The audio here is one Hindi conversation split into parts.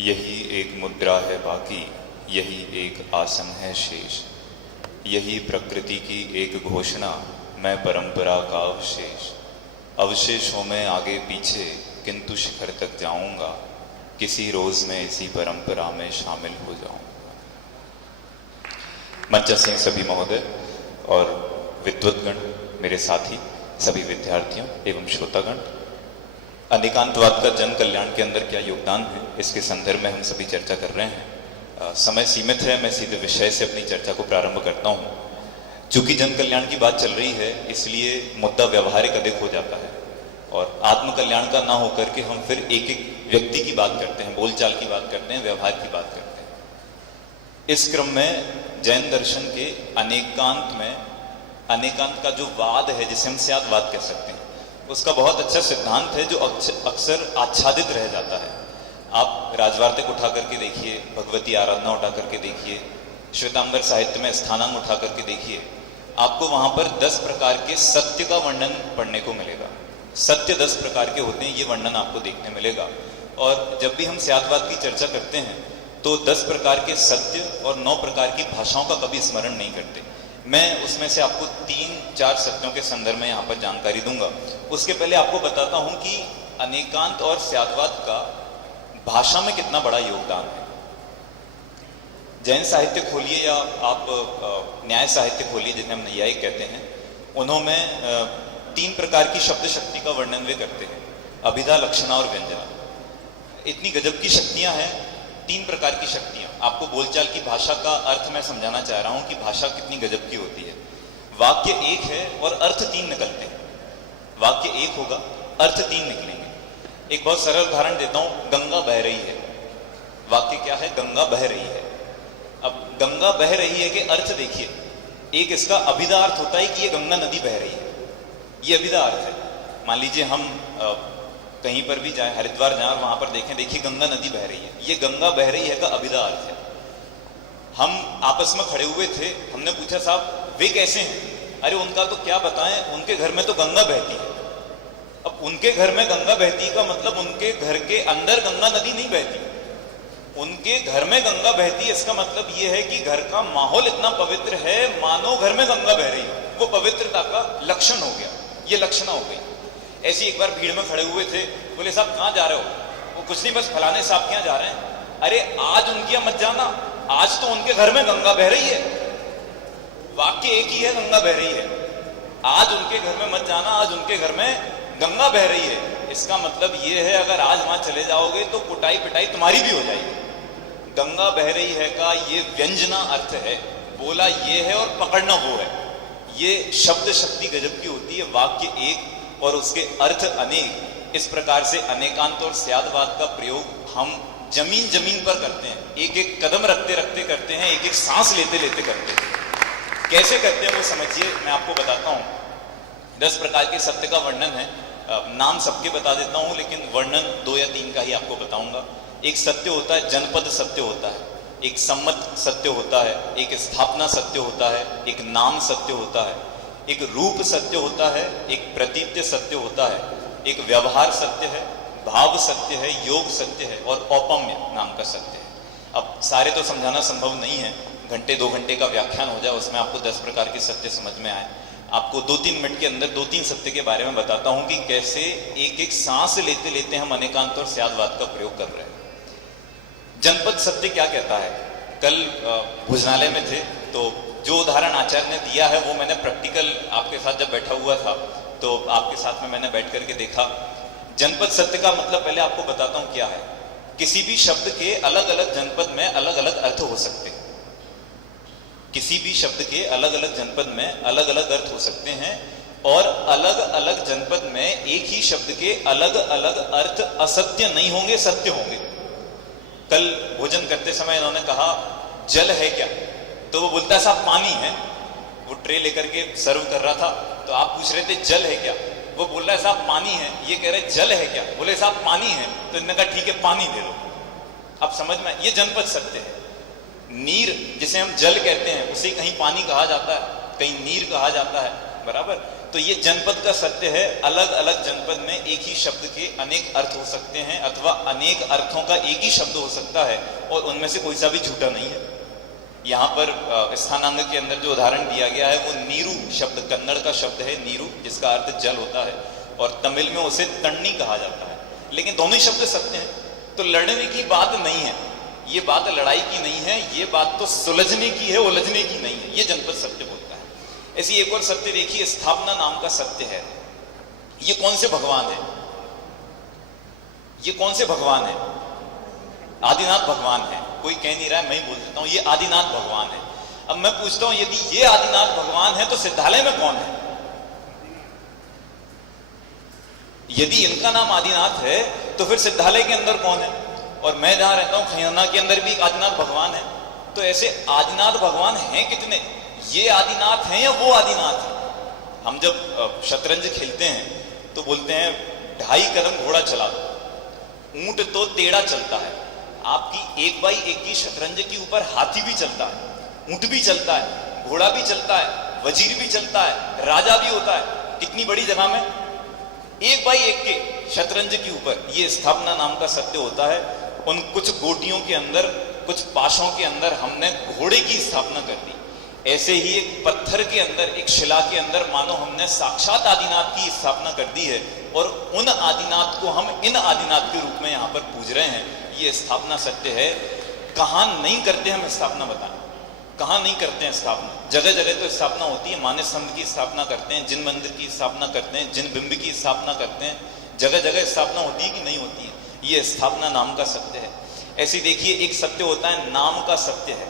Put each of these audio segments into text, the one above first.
यही एक मुद्रा है बाकी, यही एक आसन है शेष। यही प्रकृति की एक घोषणा, मैं परंपरा का अवशेष। अवशेषों में आगे पीछे किंतु शिखर तक जाऊंगा, किसी रोज में इसी परंपरा में शामिल हो जाऊंगा। मंचासीन सभी महोदय और विद्वद्गण, मेरे साथी, सभी विद्यार्थियों एवं श्रोतागण, अनेकांतवाद का जन कल्याण के अंदर क्या योगदान है, इसके संदर्भ में हम सभी चर्चा कर रहे हैं। समय सीमित है, मैं सीधे विषय से अपनी चर्चा को प्रारंभ करता हूँ। चूंकि जन कल्याण की बात चल रही है, इसलिए मुद्दा व्यवहारिक अधिक हो जाता है और आत्म कल्याण का ना होकर के हम फिर एक एक व्यक्ति की बात करते हैं, बोलचाल की बात करते हैं, व्यवहार की बात करते हैं। इस क्रम में जैन दर्शन के अनेकांत में, अनेकांत का जो वाद है, जिसे हम स्यादवाद कह सकते हैं, उसका बहुत अच्छा सिद्धांत है जो अक्सर आच्छादित रह जाता है। आप राजवार्तिक उठा करके देखिए, भगवती आराधना उठा करके देखिए, श्वेतांबर साहित्य में स्थानांग उठा करके देखिए, आपको वहां पर 10 प्रकार के सत्य का वर्णन पढ़ने को मिलेगा। सत्य 10 प्रकार के होते हैं, ये वर्णन आपको देखने मिलेगा। और जब भी हम स्यादवाद की चर्चा करते हैं तो 10 प्रकार के सत्य और 9 प्रकार की भाषाओं का कभी स्मरण नहीं करते। मैं उसमें से आपको 3-4 सत्यों के संदर्भ में यहाँ पर जानकारी दूंगा। उसके पहले आपको बताता हूं कि अनेकांत और स्यादवाद का भाषा में कितना बड़ा योगदान है। जैन साहित्य खोलिए या आप न्याय साहित्य खोलिए, जिन्हें हम नैयायिक कहते हैं, उन्होंने 3 प्रकार की शब्द शक्ति का वर्णन वे करते हैं, अभिधा, लक्षणा और व्यंजना। इतनी गजब की शक्तियां हैं, 3 प्रकार की शक्तियां। आपको बोलचाल की भाषा का अर्थ मैं समझाना चाह रहा हूं कि भाषा कितनी गजब की होती है। वाक्य एक है और अर्थ 3 निकलते हैं। वाक्य एक होगा, अर्थ 3 निकलेंगे। एक बहुत सरल उदाहरण देता हूं, गंगा बह रही है। वाक्य क्या है? गंगा बह रही है। अब गंगा बह रही है के अर्थ देखिए। एक इसका अभिधा अर्थ होता है कि ये गंगा नदी बह रही है, ये अभिधा अर्थ है। मान लीजिए हम कहीं पर भी जाए, हरिद्वार जाए और वहां पर देखें, देखिए गंगा नदी बह रही है, ये गंगा बह रही है का अभिधा अर्थ है। हम आपस में खड़े हुए थे, हमने पूछा साहब वे कैसे हैं? अरे उनका तो क्या बताएं, उनके घर में तो गंगा बहती है। अब उनके घर में गंगा बहती का मतलब उनके घर के अंदर गंगा नदी नहीं बहती, उनके घर में गंगा बहती है। इसका मतलब यह है कि घर का माहौल इतना पवित्र है मानो घर में गंगा बह रही है। वो पवित्रता का लक्षण हो गया, ये लक्षणा हो गई। ऐसी एक बार भीड़ में खड़े हुए थे, बोले साहब कहाँ जा रहे हो? वो कुछ नहीं, बस फलाने साहब के यहाँ जा रहे हैं। अरे आज उनके यहाँ मत जाना, आज तो उनके घर में गंगा बह रही है। वाक्य एक ही है, गंगा बह रही है। आज उनके घर में मत जाना, आज उनके घर में गंगा बह रही है। इसका मतलब ये है अगर आज वहां चले जाओगे तो कुटाई पिटाई तुम्हारी भी हो जाएगी। गंगा बह रही है का ये व्यंजना अर्थ है, बोला ये है और पकड़ना वो है। ये शब्द शक्ति गजब की होती है। वाक्य एक और उसके अर्थ अनेक। इस प्रकार से अनेकांत और स्यादवाद का प्रयोग हम जमीन जमीन पर करते हैं, एक एक कदम रखते रखते करते हैं, एक एक सांस लेते लेते करते हैं। कैसे करते हैं वो समझिए, मैं आपको बताता हूं। 10 प्रकार के सत्य का वर्णन है। नाम सबके बता देता हूं, लेकिन वर्णन 2 या 3 का ही आपको बताऊंगा। एक सत्य होता है, जनपद सत्य होता है, एक सम्मत सत्य होता है, एक स्थापना सत्य होता है, एक नाम सत्य होता है, एक रूप सत्य होता है, एक प्रतीत्य सत्य होता है, एक व्यवहार सत्य है, भाव सत्य है, योग सत्य है और औपम्य नाम का सत्य है। अब सारे तो समझाना संभव नहीं है, घंटे 2 घंटे का व्याख्यान हो जाए, उसमें आपको 10 प्रकार के सत्य समझ में आए। आपको 2-3 मिनट के अंदर 2-3 सत्य के बारे में बताता हूं कि कैसे एक एक सांस लेते लेते हम अनेकांत और स्यादवाद का प्रयोग कर रहे हैं। जनपद सत्य क्या कहता है? कल भोजनालय में थे तो जो उदाहरण आचार्य ने दिया है वो मैंने प्रैक्टिकल आपके साथ जब बैठा हुआ था तो आपके साथ में मैंने बैठ करके देखा। जनपद सत्य का मतलब पहले आपको बताता हूं क्या है। किसी भी शब्द के अलग अलग जनपद में अलग अलग अर्थ हो सकते हैं। किसी भी शब्द के अलग अलग जनपद में अलग अलग अर्थ हो सकते हैं और अलग अलग जनपद में एक ही शब्द के अलग अलग अर्थ असत्य नहीं होंगे, सत्य होंगे। कल भोजन करते समय इन्होंने कहा जल है क्या? तो वो बोलता है साहब पानी है। वो ट्रे लेकर के सर्व कर रहा था तो आप पूछ रहे थे जल है क्या? वो बोल रहा है साहब पानी है। ये कह रहे जल है क्या? बोले साहब पानी है। तो इन्होंने कहा ठीक है पानी दे दो। अब समझ में, ये जनपद सत्य है। नीर जिसे हम जल कहते हैं उसे कहीं पानी कहा जाता है, कहीं नीर कहा जाता है, बराबर। तो ये जनपद का सत्य है। अलग अलग जनपद में एक ही शब्द के अनेक अर्थ हो सकते हैं अथवा अनेक अर्थों का एक ही शब्द हो सकता है और उनमें से कोई सा भी झूठा नहीं है। यहाँ पर स्थानांग के अंदर जो उदाहरण दिया गया है वो नीरू शब्द कन्नड़ का शब्द है, नीरू, जिसका अर्थ जल होता है और तमिल में उसे तन्नी कहा जाता है। लेकिन दोनों ही शब्द सत्य हैं। तो लड़ने की बात नहीं है, ये बात लड़ाई की नहीं है, ये बात तो सुलझने की है, उलझने की नहीं है। ये जनपद सत्य बोलता है। ऐसी एक और सत्य देखिए, स्थापना नाम का सत्य है। ये कौन से भगवान है? ये कौन से भगवान है? आदिनाथ भगवान है। कोई कह नहीं रहा है, मैं ही बोल देता हूं, ये आदिनाथ भगवान है। अब मैं पूछता हूं, यदि ये आदिनाथ भगवान है तो सिद्धालय में कौन है? यदि इनका नाम आदिनाथ है तो फिर सिद्धालय के अंदर कौन है? और मैं जहां रहता हूं खैराना के अंदर भी आदिनाथ भगवान है। तो ऐसे आदिनाथ भगवान हैं कितने? ये आदिनाथ हैं या वो आदिनाथ है? हम जब शतरंज खेलते हैं तो बोलते हैं 2.5 कदम घोड़ा चला दो, ऊंट तो टेढ़ा चलता है। आपकी 1x1 की शतरंज के ऊपर हाथी भी चलता है, ऊंट भी चलता है, घोड़ा भी चलता है, वजीर भी चलता है, राजा भी होता है। कितनी बड़ी जगह में 1x1 के शतरंज के ऊपर ये स्थापना नाम का सत्य होता है। उन कुछ गोटियों के अंदर, कुछ पाशों के अंदर हमने घोड़े की स्थापना कर दी। ऐसे ही एक पत्थर के अंदर, एक शिला के अंदर मानो हमने साक्षात आदिनाथ की स्थापना कर दी है और उन आदिनाथ को हम इन आदिनाथ के रूप में यहाँ पर पूज रहे हैं। ये स्थापना सत्य है। कहाँ नहीं करते हम स्थापना, बताएं कहाँ नहीं करते हैं स्थापना? जगह जगह तो स्थापना होती है। मानस स्तंभ की स्थापना करते हैं, जिन मंदिर की स्थापना करते हैं, जिन बिंब की स्थापना करते हैं, जगह जगह स्थापना होती है कि नहीं होती है? ये स्थापना नाम का सत्य है। ऐसे देखिए, एक सत्य होता है नाम का सत्य है।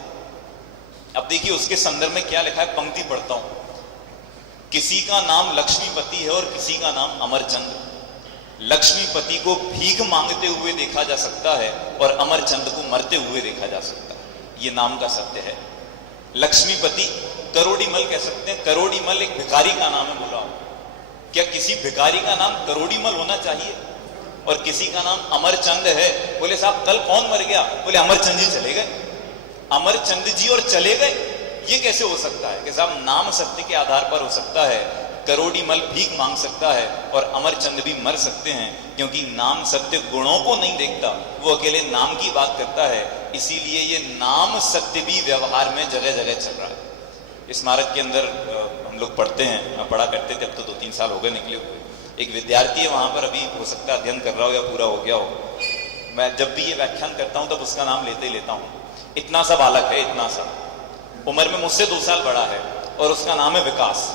अब देखिए उसके संदर्भ में क्या लिखा है, पंक्ति पढ़ता हूं। किसी का नाम लक्ष्मीपति है और किसी का नाम अमरचंद। लक्ष्मीपति को भीख मांगते हुए देखा जा सकता है और अमरचंद को मरते हुए देखा जा सकता है। ये नाम का सत्य है। लक्ष्मीपति करोड़ीमल कह सकते हैं। करोड़ीमल एक भिखारी का नाम है। बोला क्या किसी भिखारी का नाम करोड़ीमल होना चाहिए? और किसी का नाम अमरचंद है। बोले साहब कल कौन मर गया? बोले अमरचंद जी चले गए। अमरचंद जी और चले गए, ये कैसे हो सकता है? कि साहब नाम सत्य के आधार पर हो सकता है। करोड़ीमल भीख मांग सकता है और अमरचंद भी मर सकते हैं, क्योंकि नाम सत्य गुणों को नहीं देखता, वो अकेले नाम की बात करता है। इसीलिए ये नाम सत्य भी व्यवहार में जगह जगह चल रहा है। स्मारक के अंदर हम लोग पढ़ते हैं, पढ़ा करते थे, अब तो 2-3 साल हो गए निकले हुए। एक विद्यार्थी है वहां पर, अभी हो सकता है अध्ययन कर रहा हो या पूरा हो गया हो। मैं जब भी ये व्याख्यान करता हूं तब उसका नाम लेते ही लेता हूं। इतना सा बालक है, इतना सा, उम्र में मुझसे 2 साल बड़ा है और उसका नाम है विकास।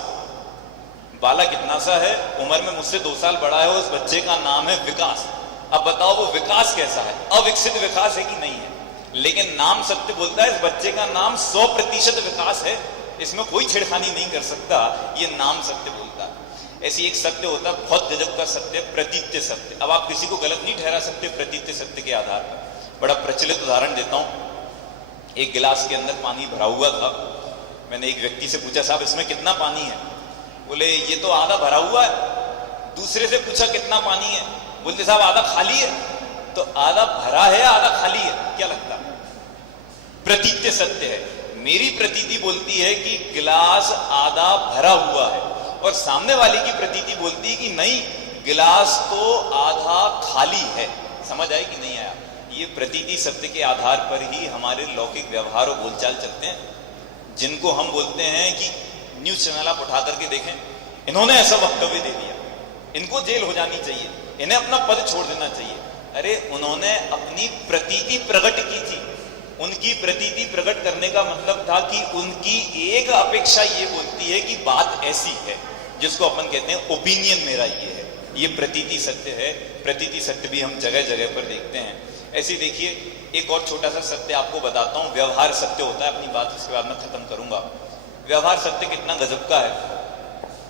बालक इतना सा है, उम्र में मुझसे 2 साल बड़ा है, उस बच्चे का नाम है विकास। अब बताओ वो विकास कैसा है? अविकसित विकास है कि नहीं है? लेकिन नाम सत्य बोलता है इस बच्चे का नाम 100% विकास है, इसमें कोई छेड़खानी नहीं कर सकता। ये नाम सत्य बोलता है। ऐसी एक सत्य होता है बहुत गजब का सत्य, प्रतीत्य सत्य। अब आप किसी को गलत नहीं ठहरा सकते प्रतीत्य सत्य के आधार पर। बड़ा प्रचलित उदाहरण देता हूं। एक गिलास के अंदर पानी भरा हुआ था। मैंने एक व्यक्ति से पूछा, साहब इसमें कितना पानी है? बोले ये तो आधा भरा हुआ है। दूसरे से पूछा कितना पानी है? बोलते साहब आधा खाली है। तो आधा भरा है आधा खाली है, क्या लगता है? प्रतीत्य सत्य है। मेरी प्रतीति बोलती है कि गिलास आधा भरा हुआ है और सामने वाले की प्रतीति बोलती है कि नहीं, गिलास तो आधा खाली है। समझ आए कि नहीं आया? ये प्रतीति सत्य के आधार पर ही हमारे लौकिक व्यवहार और बोलचाल चलते हैं। जिनको हम बोलते हैं कि न्यूज चैनल आप उठा करके देखें, इन्होंने ऐसा वक्तव्य दे दिया, इनको जेल हो जानी चाहिए, इन्हें अपना पद छोड़ देना चाहिए। अरे उन्होंने अपनी प्रतीति प्रकट की थी। उनकी प्रतीति प्रकट करने का मतलब था कि उनकी एक अपेक्षा ये बोलती है कि बात ऐसी है, जिसको अपन कहते हैं ओपिनियन मेरा ये है। ये प्रतीति सत्य है। प्रतीति सत्य भी हम जगह जगह पर देखते हैं। ऐसे देखिए एक और छोटा सा सत्य आपको बताता हूं। व्यवहार सत्य होता है। अपनी बात इसके बाद मैं खत्म करूंगा। व्यवहार सत्य कितना गजब का है।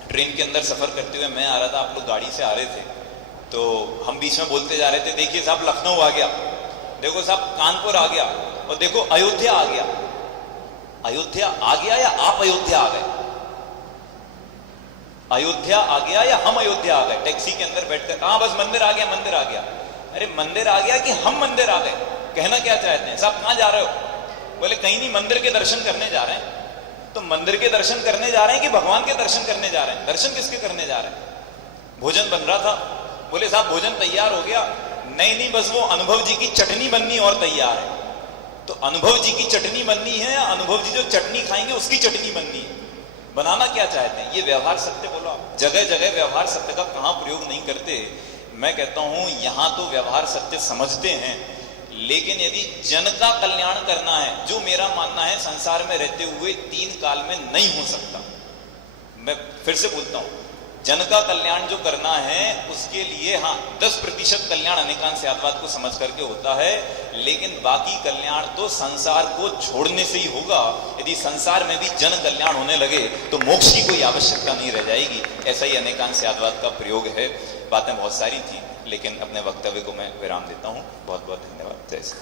ट्रेन के अंदर सफर करते हुए मैं आ रहा था, आप लोग गाड़ी से आ रहे थे, तो हम बीच में बोलते जा रहे थे, देखिए साहब लखनऊ आ गया, देखो साहब कानपुर आ गया, और देखो अयोध्या आ गया। अयोध्या आ गया या आप अयोध्या आ गए? अयोध्या आ गया या हम अयोध्या आ गए? टैक्सी के अंदर बैठकर कहा बस मंदिर आ गया, मंदिर आ गया। अरे मंदिर आ गया कि हम मंदिर आ गए? कहना क्या चाहते हैं? साहब कहां जा रहे हो? बोले कहीं नहीं, मंदिर के दर्शन करने जा रहे हैं। तो मंदिर के दर्शन करने जा रहे हैं कि भगवान के दर्शन करने जा रहे हैं? दर्शन किसके करने जा रहे हैं? भोजन बन रहा था, बोले साहब भोजन तैयार हो गया। नहीं नहीं, बस वो अनुभव जी की चटनी बननी और तैयार है। तो अनुभव जी की चटनी बननी है या अनुभव जी जो चटनी खाएंगे उसकी चटनी बननी है? बनाना क्या चाहते हैं? ये व्यवहार सत्य बोलो आप। जगह जगह व्यवहार सत्य का कहां प्रयोग नहीं करते। मैं कहता हूं यहां तो व्यवहार सत्य समझते हैं, लेकिन यदि जन का कल्याण करना है, जो मेरा मानना है संसार में रहते हुए 3 काल में नहीं हो सकता। मैं फिर से बोलता हूं, जन का कल्याण जो करना है उसके लिए हाँ 10% कल्याण अनेकांशयातवाद को समझ करके होता है, लेकिन बाकी कल्याण तो संसार को छोड़ने से ही होगा। यदि संसार में भी जन कल्याण होने लगे तो मोक्ष की कोई आवश्यकता नहीं रह जाएगी। ऐसा ही अनेकांशयातवाद का प्रयोग है। बातें बहुत सारी थी, लेकिन अपने वक्तव्य को मैं विराम देता हूं। बहुत बहुत धन्यवाद। जय श्री